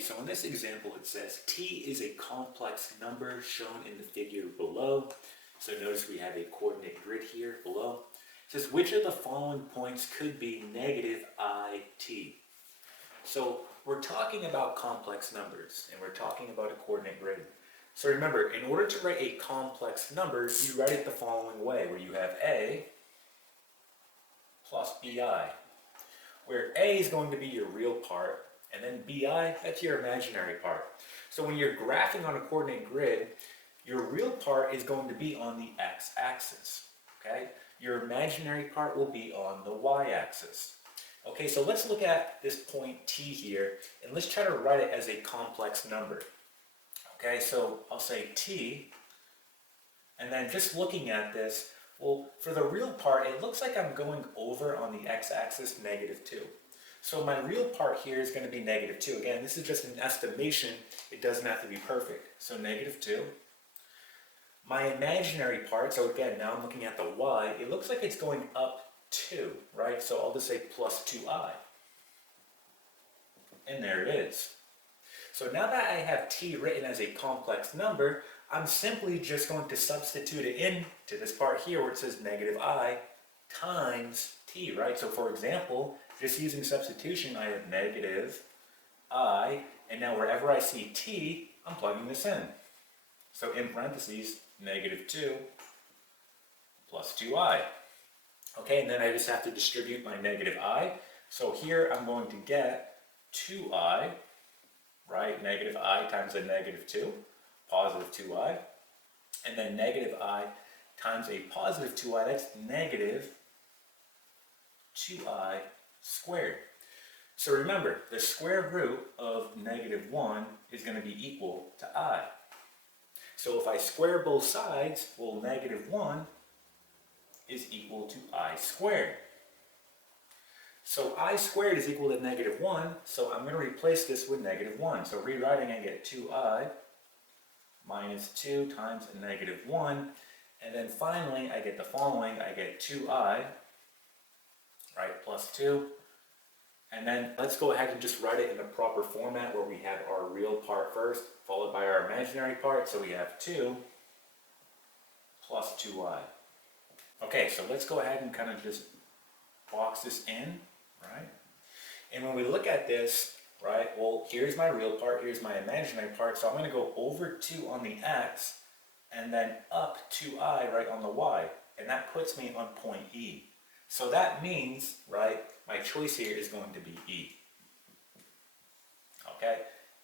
Okay, so in this example it says t is a complex number shown in the figure below. So notice we have a coordinate grid here below. It says which of the following points could be negative it? So we're talking about complex numbers and we're talking about a coordinate grid. So remember, in order to write a complex number, you write it the following way, where you have a plus bi, where a is going to be your real part, and then bi, that's your imaginary part. So when you're graphing on a coordinate grid, your real part is going to be on the x-axis, okay? Your imaginary part will be on the y-axis. Okay, so let's look at this point t here, and let's try to write it as a complex number. Okay, so I'll say t, and then just looking at this, well, for the real part, it looks like I'm going over on the x-axis -2. So my real part here is going to be -2. Again, this is just an estimation. It doesn't have to be perfect. So -2. My imaginary part, so again, now I'm looking at the y, it looks like it's going up 2, right? So I'll just say plus 2i. And there it is. So now that I have t written as a complex number, I'm simply just going to substitute it into this part here where it says -i times t, right? So for example, just using substitution, I have -i, and now wherever I see t, I'm plugging this in. So in parentheses, -2 plus 2i. Okay, and then I just have to distribute my -i. So here I'm going to get 2i, right? -i times a -2, positive 2i. And then -i times a positive 2i, that's -2i squared. So remember, the square root of -1 is going to be equal to I. So if I square both sides, well, -1 is equal to I squared. So I squared is equal to -1, so I'm going to replace this with -1. So rewriting, I get 2i minus 2 times a -1, and then finally I get the following, I get 2i, right, plus 2, and then let's go ahead and just write it in the proper format where we have our real part first, followed by our imaginary part, so we have 2 plus 2i. Okay, so let's go ahead and kind of just box this in, right? And when we look at this, right, well, here's my real part, here's my imaginary part, so I'm going to go over 2 on the x, and then up 2i, right, on the y, and that puts me on point E. So that means, right, my choice here is going to be E. Okay,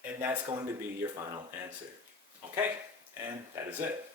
and that's going to be your final answer. Okay, and that is it.